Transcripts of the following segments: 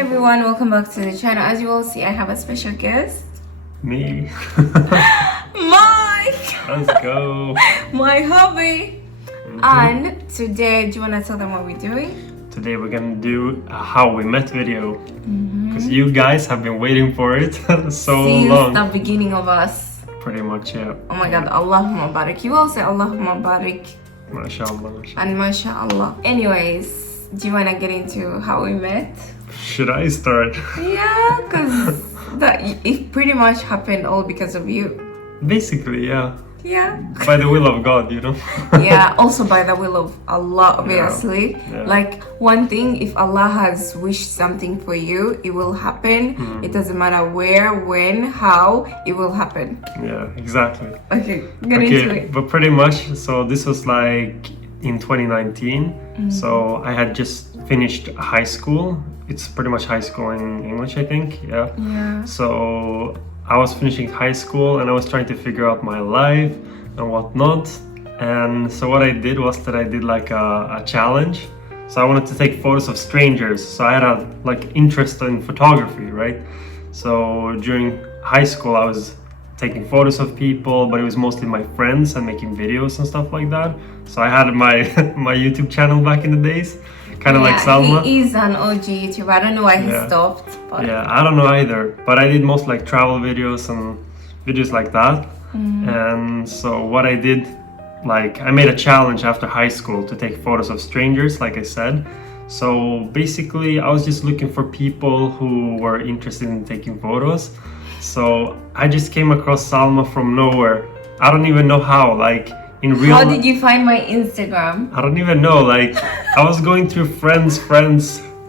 everyone, welcome back to the channel. As you will see, I have a special guest. Me. Mike! Let's go. My hubby. And today, do you want to tell them what we're doing? Today we're gonna do a how we met video. Because you guys have been waiting for it so Since long. the beginning of us. Pretty much, yeah. Oh my god, Allahumma barik. You all say Allahumma barik MashaAllah, mashallah. and mashallah. Anyways, do you want to get into how we met? Should I start? Yeah, because it pretty much happened all because of you. Basically, yeah. Yeah. By the will of God, you know? Yeah, also by the will of Allah, obviously. Yeah. Like, one thing, if Allah has wished something for you, it will happen. It doesn't matter where, when, how, it will happen. Yeah, exactly. Okay, get into it. But pretty much, so this was like in 2019. So I had just finished high school. It's pretty much high school in English, I think. Yeah. Yeah. So I was finishing high school and I was trying to figure out my life and whatnot. And so what I did was that I did like a challenge. So I wanted to take photos of strangers. So I had a like interest in photography, right? So during high school I was taking photos of people, but it was mostly my friends and making videos and stuff like that. So I had my my YouTube channel back in the days, kind of like Salma. He is an OG YouTuber. I don't know why he Yeah. stopped. But Yeah, I don't know either, but I did most like travel videos and videos like that. And so what I did, like I made a challenge after high school to take photos of strangers, like I said. So basically I was just looking for people who were interested in taking photos. So I just came across Salma from nowhere. I don't even know how, like in real How did you find my Instagram? I don't even know, like I was going through friends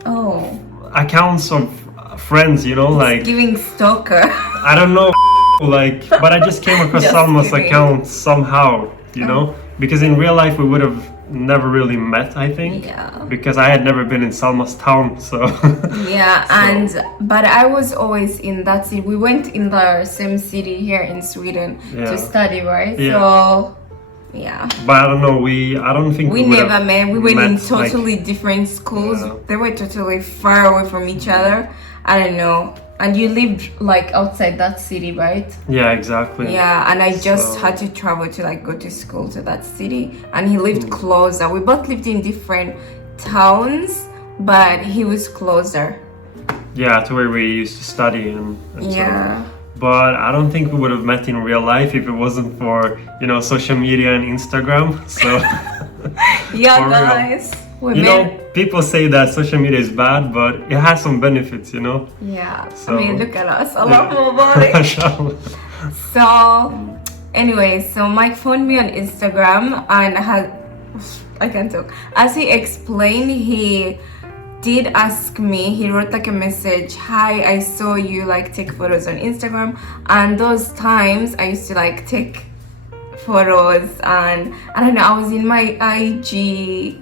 Oh, accounts of friends, you know, like giving stalker. I don't know, like, but I just came across Just Salma's kidding. account somehow, you know, because in real life we would have never really met, I think, Yeah. because I had never been in Salma's town, so Yeah, but I was always in that city. We went in the same city here in Sweden Yeah. to study, right? Yeah. So, yeah. but I don't know, I don't think We would never have met. We went in met, like- totally different schools. Yeah. They were totally far away from each other. I don't know. And you lived like outside that city, right? Yeah, exactly. Yeah, and I just So- had to travel to like go to school to that city. And he lived closer. We both lived in different towns, but he was closer. Yeah, to where we used to study and so. Yeah. But I don't think we would have met in real life if it wasn't for, you know, social media and Instagram. So Yeah, For real. guys. We you met. know, people say that social media is bad, but it has some benefits, you know. Yeah. So- I mean, look at us. Allahu Mubarak. Mashallah. So, anyway, so Mike phoned me on Instagram and I can't talk. As he explained, he did ask me, he wrote like a message, "Hi, I saw you like take photos on Instagram." And those times I used to like take photos, and I don't know, I was in my IG,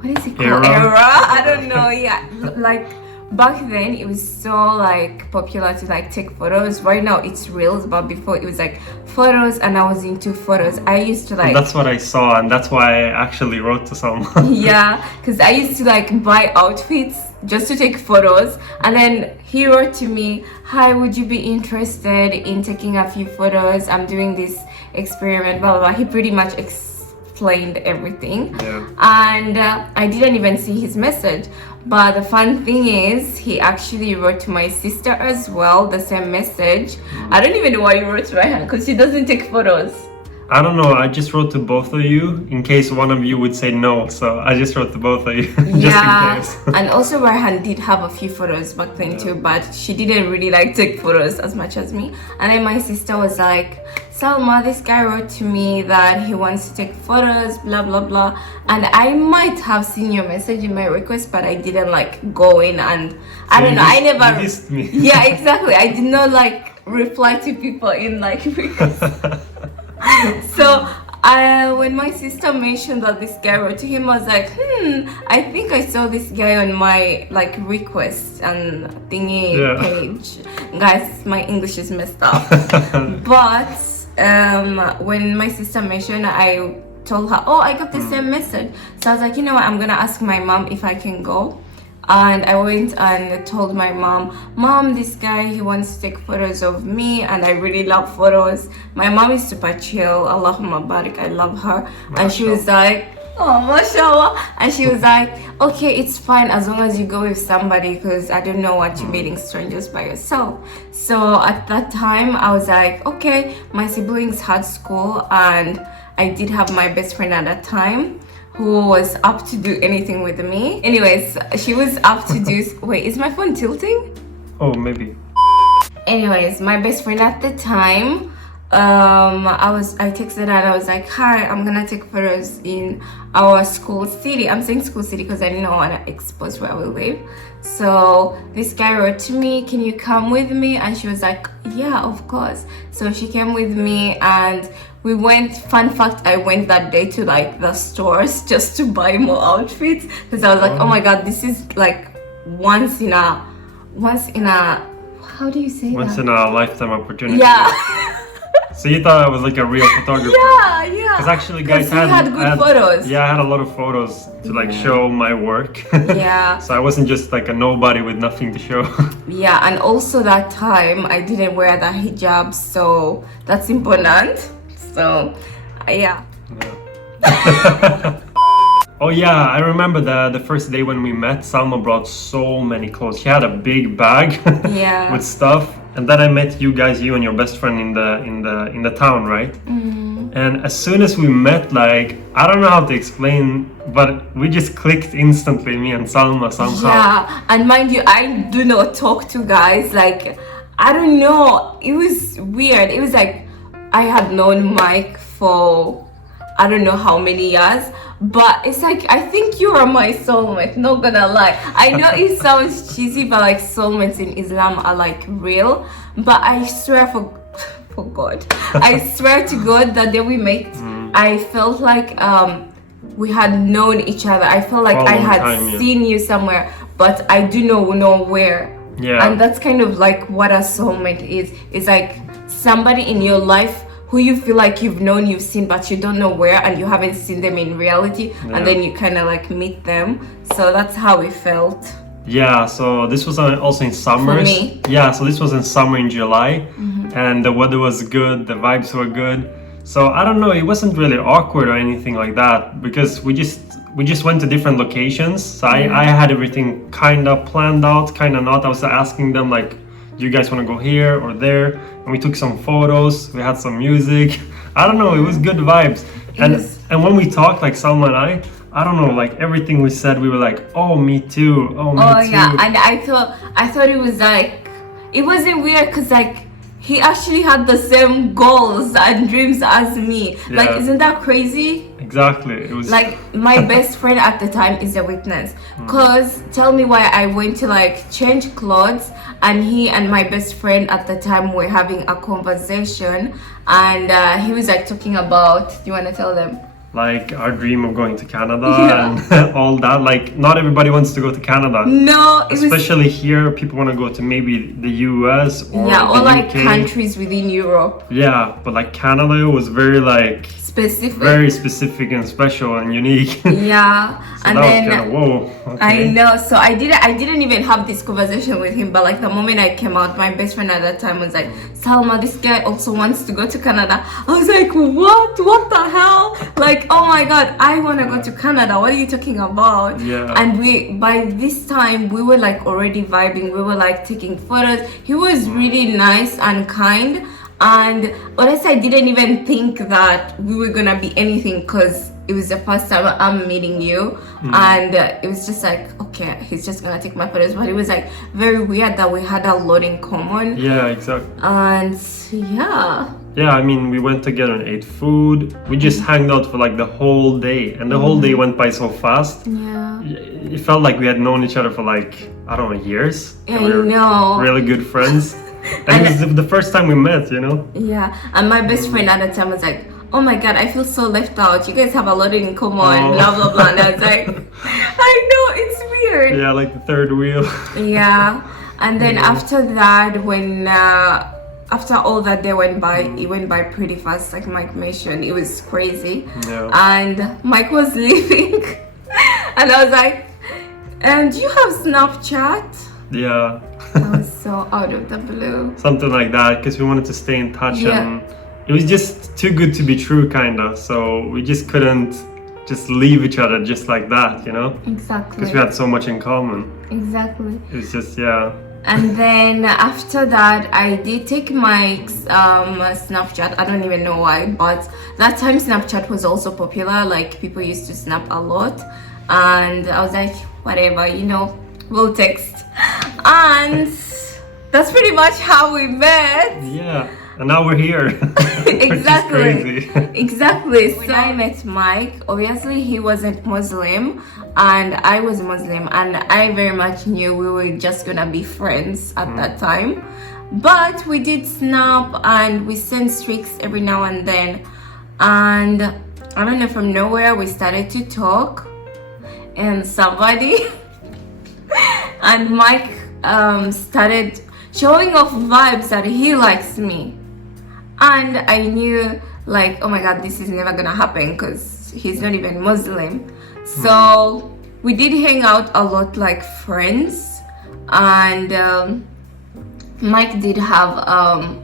what is it called? Era? I don't know, yeah. Like back then it was so like popular to like take photos. Right now it's reels, but before it was like photos, and I was into photos. I used to like That's what I saw, and that's why I actually wrote to someone. yeah, because I used to like buy outfits just to take photos, and then he wrote to me, "Hi, would you be interested in taking a few photos? I'm doing this experiment, blah blah blah." He pretty much explained everything. Yeah. And I didn't even see his message. But the fun thing is, he actually wrote to my sister as well, the same message. I don't even know why he wrote to Ryan, because she doesn't take photos. I don't know, I just wrote to both of you in case one of you would say no, so I just wrote to both of you just in case. And also Raihan did have a few photos back then too, but she didn't really like take photos as much as me. And then my sister was like, "Salma, this guy wrote to me that he wants to take photos, blah blah blah." And I might have seen your message in my request, but I didn't like go in, and I don't know, I never You missed me. yeah, exactly, I did not like reply to people in like requests. So when my sister mentioned that this guy wrote to him, I was like, I think I saw this guy on my like request and thingy Yeah. page. Guys, my English is messed up. But when my sister mentioned, I told her, "Oh, I got the same message." So I was like, you know what, I'm gonna ask my mom if I can go. and I went and told my mom, this guy, he wants to take photos of me, and I really love photos. My mom is super chill, Allahumma barik, I love her. And she was like, oh, mashallah. And she was like, okay, it's fine as long as you go with somebody, because I don't know what you're meeting strangers by yourself. So at that time, I was like, okay, my siblings had school, and I did have my best friend at that time who was up to do anything with me. Anyways, she was up to do... Wait, is my phone tilting? Oh, maybe. Anyways, my best friend at the time, I texted her and I was like, hi, I'm gonna take photos in our school city. I'm saying school city because I didn't want to expose where we live. So this guy wrote to me, can you come with me? And she was like, yeah, of course. So she came with me and we went. Fun fact, I went that day to like the stores just to buy more outfits, because I was like, oh my god, this is like once in a how do you say Once that? in a lifetime opportunity. Yeah. So you thought I was like a real photographer? Yeah. Because actually, guys, he had good photos. Yeah, I had a lot of photos to like show my work. Yeah. So I wasn't just like a nobody with nothing to show. Yeah, and also that time I didn't wear the hijab, so that's important. So, yeah. Oh yeah, I remember the first day when we met. Salma brought so many clothes. She had a big bag Yeah. with stuff. And then I met you guys, you and your best friend in the town, right? Mm-hmm. And as soon as we met, like, I don't know how to explain, but we just clicked instantly, me and Salma somehow. Yeah, and mind you, I do not talk to guys. Like, I don't know. It was weird. It was like I had known Mike for I don't know how many years, but it's like I think you are my soulmate, not gonna lie. I know it sounds cheesy, but like soulmates in Islam are like real. But I swear for God, I swear to God that day we met, I felt like we had known each other. I felt like I had seen you somewhere, but I do not know where. Yeah. And that's kind of like what a soulmate is. It's like somebody in your life who you feel like you've known, you've seen, but you don't know where, and you haven't seen them in reality, and then you kind of like meet them. So that's how it felt. Yeah, so this was also in summer. For me. Yeah, so this was in summer in July, and the weather was good, the vibes were good. So I don't know, it wasn't really awkward or anything like that, because we just went to different locations. So I had everything kind of planned out, kind of not. I was asking them like, do you guys want to go here or there? And we took some photos, we had some music. I don't know, it was good vibes. And when we talked, like Salma and I don't know, like everything we said, we were like, oh, me too, oh, me too. Yeah, and I thought it was like, it wasn't weird because like, he actually had the same goals and dreams as me. Yeah. Like, isn't that crazy? Exactly. It was like my best friend at the time is a witness. Cause tell me why I went to like change clothes, and he and my best friend at the time were having a conversation, and he was like talking about. Do you want to tell them? Like our dream of going to Canada and all that. Like not everybody wants to go to Canada. No, especially here, people want to go to maybe the US or or the like UK. countries within Europe. Yeah, but like Canada was very like very specific and special and unique. Yeah, so and that then was kind of whoa. Okay. I know. So I didn't even have this conversation with him. But like the moment I came out, my best friend at that time was like, Salma, this guy also wants to go to Canada. I was like, what? What the hell? Like, oh my god, I want to go to Canada. What are you talking about? Yeah. And by this time we were like already vibing. We were like taking photos. He was really nice and kind. And honestly, I didn't even think that we were gonna be anything, because it was the first time I'm meeting you, and it was just like, okay, he's just gonna take my photos. But it was like very weird that we had a lot in common. Yeah, exactly. And yeah, I mean, we went together and ate food. We just hanged out for like the whole day, and the whole day went by so fast. Yeah, it felt like we had known each other for like, I don't know, years. I know. Really good friends. And it was the first time we met, you know? Yeah, and my best friend at the time was like, oh my god, I feel so left out. You guys have a lot in common, blah blah blah. And I was like, I know, it's weird. Yeah, like the third wheel. Yeah, and then after that, when after all that day went by, it went by pretty fast. Like Mike mentioned, it was crazy. Yeah. And Mike was leaving, and I was like, And do you have Snapchat? Yeah. That was so out of the blue. Something like that, because we wanted to stay in touch, Yeah. and it was just too good to be true, kind of. So we just couldn't just leave each other just like that, you know? Exactly. Because we had so much in common. Exactly. It was just, yeah. And then after that, I did take Mike's Snapchat. I don't even know why, but that time Snapchat was also popular. Like people used to snap a lot, and I was like, whatever, you know, we'll text. And that's pretty much how we met. Yeah. And now we're here. Exactly. Which is crazy. Exactly. When I met Mike, obviously he wasn't Muslim and I was Muslim, and I very much knew we were just gonna be friends at that time. But we did snap and we sent streaks every now and then. And I don't know, from nowhere we started to talk, and somebody and Mike started showing off vibes that he likes me. And I knew, like, oh my god, this is never gonna happen because he's not even Muslim. So we did hang out a lot like friends. And Mike did have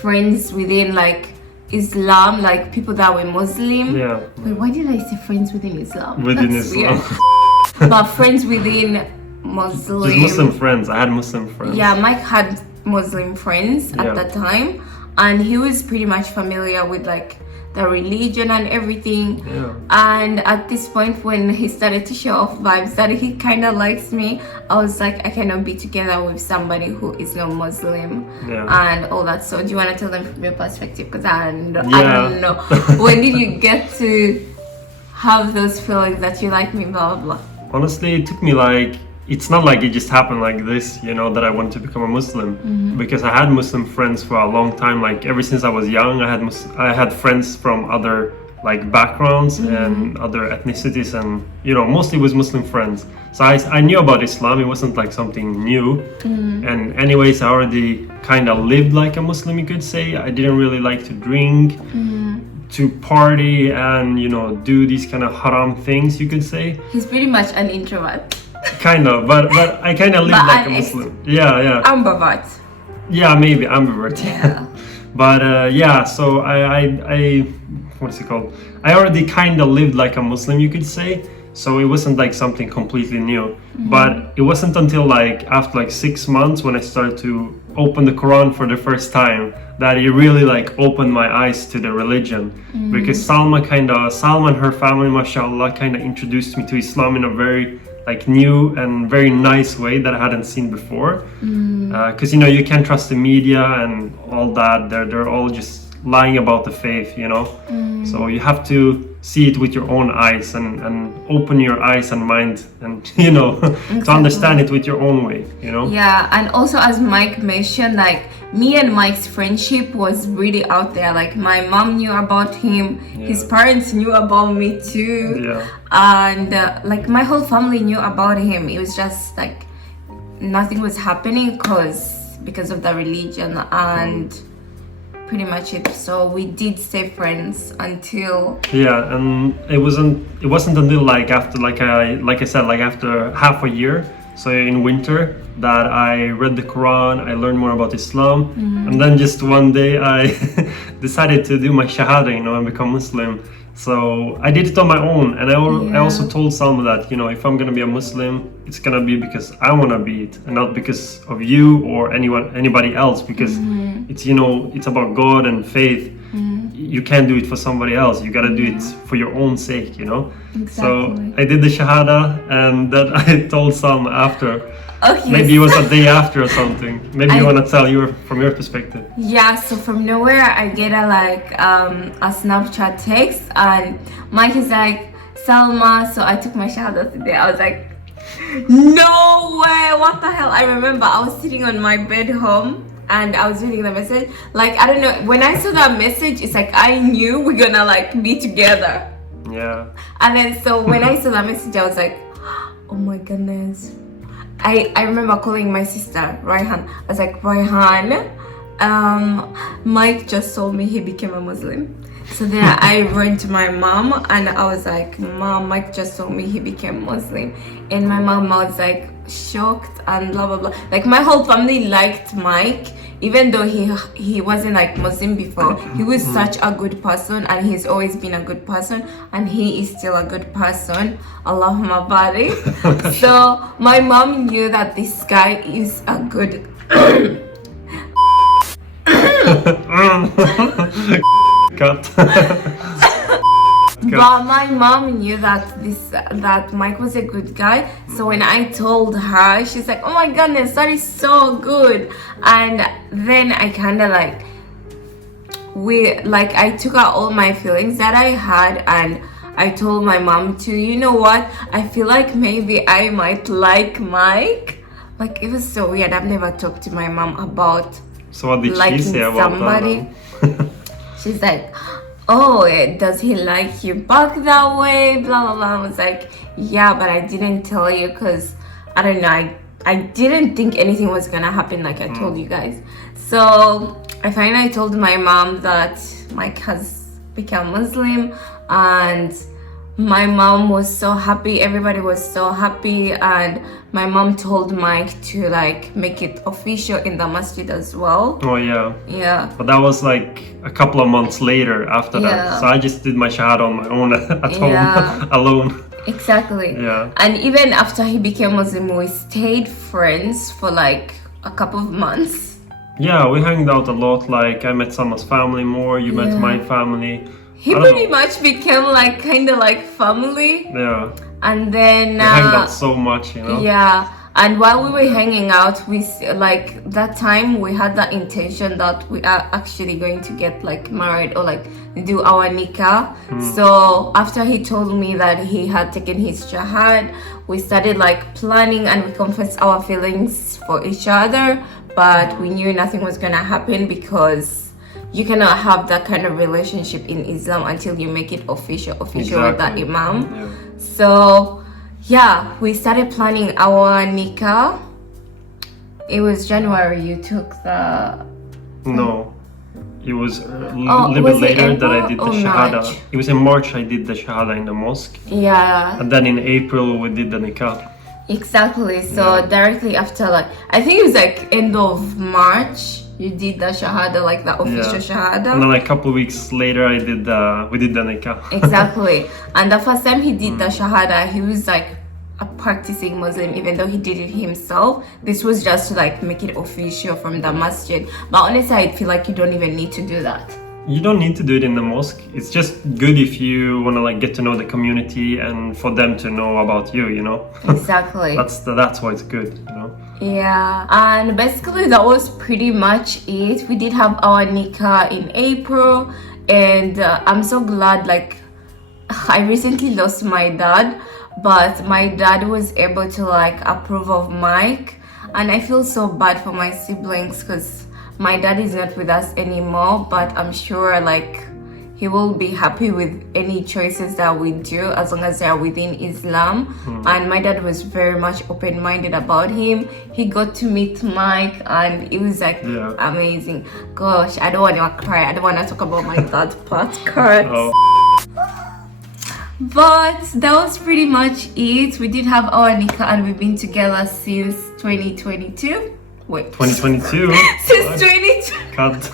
friends within like Islam, like people that were Muslim. Yeah. Wait, why did I say friends within Islam? Within That's Islam. weird. But friends within Muslim. Just Muslim friends. I had Muslim friends. Yeah, Mike had Muslim friends Yeah. at that time, and he was pretty much familiar with like the religion and everything. Yeah. And at this point, when he started to show off vibes that he kind of likes me, I was like, I cannot be together with somebody who is not Muslim. Yeah. And all that. So do you want to tell them from your perspective? Because I don't Yeah. know. When did you get to have those feelings that you like me, blah blah blah? Honestly, it took me like, it's not like it just happened like this, you know, that I wanted to become a Muslim. Because I had Muslim friends for a long time. Like ever since I was young, I had friends from other like backgrounds and other ethnicities, and you know, mostly was Muslim friends. So I knew about Islam. It wasn't like something new. And anyways, I already kind of lived like a Muslim, you could say. I didn't really like to drink, to party, and you know, do these kind of haram things, you could say. He's pretty much an introvert. Kind of, but I kind of lived But like a an Muslim. Yeah. Ambivert. Yeah, maybe ambivert. Yeah. But yeah, so I what's it called? I already kind of lived like a Muslim, you could say. So it wasn't like something completely new. But it wasn't until like after like 6 months when I started to open the Quran for the first time that it really like opened my eyes to the religion. Because Salma and her family, mashallah, kind of introduced me to Islam in a very like new and very nice way that I hadn't seen before. Because you know, you can't trust the media and all that. They're all just lying about the faith, you know. So you have to see it with your own eyes and open your eyes and mind, and you know, to understand it with your own way, you know. Yeah, and also as Mike mentioned, like me and Mike's friendship was really out there. Like my mom knew about him, his parents knew about me too. Yeah. And like my whole family knew about him. It was just like nothing was happening because of the religion, and pretty much it. So we did stay friends until Yeah, and it wasn't until like after like I said, like after half a year, so in winter, that I read the Quran, I learned more about Islam, and then just one day I decided to do my shahada, you know, and become Muslim. So I did it on my own, and I also told Salma that, you know, if I'm gonna be a Muslim, it's gonna be because I wanna be it, and not because of you or anybody else. Because it's, you know, it's about God and faith. You can't do it for somebody else. You gotta do it for your own sake, you know. So I did the shahada, and then I told Salma after. okay. Maybe it was a day after or something. Maybe you wanna tell from your perspective. Yeah, so from nowhere I get a Snapchat text, and Mike is like, Salma, so I took my shahada today. I was like, no way, what the hell? I remember I was sitting on my bed home and I was reading the message. Like, I don't know, when I saw that message, it's like I knew we're gonna like be together. Yeah. And then so when I saw that message, I was like, oh my goodness. I remember calling my sister, Raihan. I was like, Raihan, Mike just told me he became a Muslim. So then I went to my mom and I was like, Mom, Mike just told me he became Muslim. And my mom was like shocked and blah blah blah. Like my whole family liked Mike, even though he wasn't like Muslim before. He was such a good person and he's always been a good person and he is still a good person. Allahumma barik. So my mom knew that this guy is a good Cut. But my mom knew that Mike was a good guy. So when I told her, she's like, "Oh my goodness, that is so good." And then I kind of I took out all my feelings that I had and I told my mom to, you know what? I feel like maybe I might like Mike. Like it was so weird. I've never talked to my mom about So what did she liking say about somebody. that? She's like, oh, does he like you back that way? Blah blah blah. I was like, yeah, but I didn't tell you because I don't know. I didn't think anything was gonna happen like I told you guys. So I finally told my mom that Mike has become Muslim, and my mom was so happy. Everybody was so happy, and my mom told Mike to like make it official in the masjid as well. Oh yeah. Yeah. But that was like a couple of months later after Yeah. that. So I just did my shahada on my own at Yeah. home alone. Exactly. Yeah. And even after he became Muslim, we stayed friends for like a couple of months. Yeah, we hanged out a lot. Like I met Sama's family more. You met Yeah. my family. He I don't pretty know. much became like kind of like family. Yeah. And then We hanged out so much, you know. yeah, and while we were hanging out, like that time we had the intention that we are actually going to get like married or like do our nikah. So after he told me that he had taken his shahad, we started like planning and we confessed our feelings for each other, but we knew nothing was gonna happen because you cannot have that kind of relationship in Islam until you make it official with the Exactly. imam. Yeah. So yeah, we started planning our nikah. It was January. You took the No. It was a Oh, little was bit it later that I April did the or shahada. March? It was in March I did the shahada in the mosque. yeah, And then in April we did the nikah. exactly. So Yeah. directly after, like I think it was like end of March, you did the shahada, like the official And shahada. then like a couple of weeks later we did the nikah. Exactly. And the first time he did the shahada, he was like a practicing Muslim, even though he did it himself. This was just to like make it official from the masjid. But honestly, I feel like you don't even need to do that. You don't need to do it in the mosque. It's just good if you want to like get to know the community and for them to know about you, you know. Exactly. That's why it's good, you know. Yeah, and basically that was pretty much it. We did have our nikah in April, and I'm so glad. Like, I recently lost my dad, but my dad was able to like approve of Mike, and I feel so bad for my siblings because my dad is not with us anymore. But I'm sure like he will be happy with any choices that we do as long as they are within Islam. And my dad was very much open-minded about him. He got to meet Mike and it was like Yeah. amazing. Gosh, I don't want to cry. I don't want to talk about my dad part cards. Oh, But that was pretty much it. We did have our nikah and we've been together since 2022. Wait. 2022. Since What? 2022. Cut.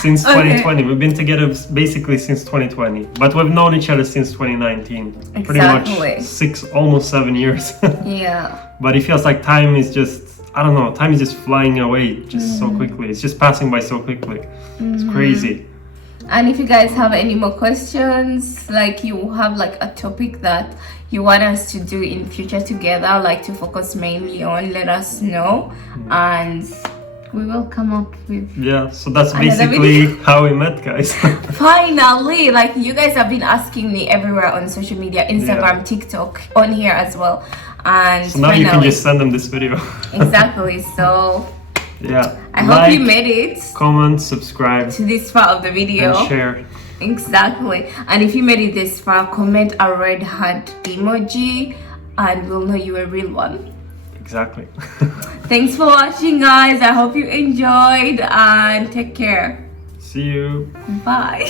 Since Okay. 2020. We've been together basically since 2020. But we've known each other since 2019. Pretty Exactly. much almost 7 years. Yeah. But it feels like time is just, I don't know, time is just flying away just so quickly. It's just passing by so quickly. It's crazy. And if you guys have any more questions, like you have like a topic that you want us to do in future together, like to focus mainly on, let us know and we will come up with Yeah, so that's Another basically video. how we met, guys. finally, like you guys have been asking me everywhere on social media, Instagram, TikTok, on here as well. And So now finally, you can just send them this video. exactly. So Yeah. I hope you made it comment, subscribe, to this part of the video. and share. Exactly. And if you made it this far, comment a red heart emoji and we'll know you're a real one. Exactly. Thanks for watching, guys. I hope you enjoyed and take care. See you. Bye.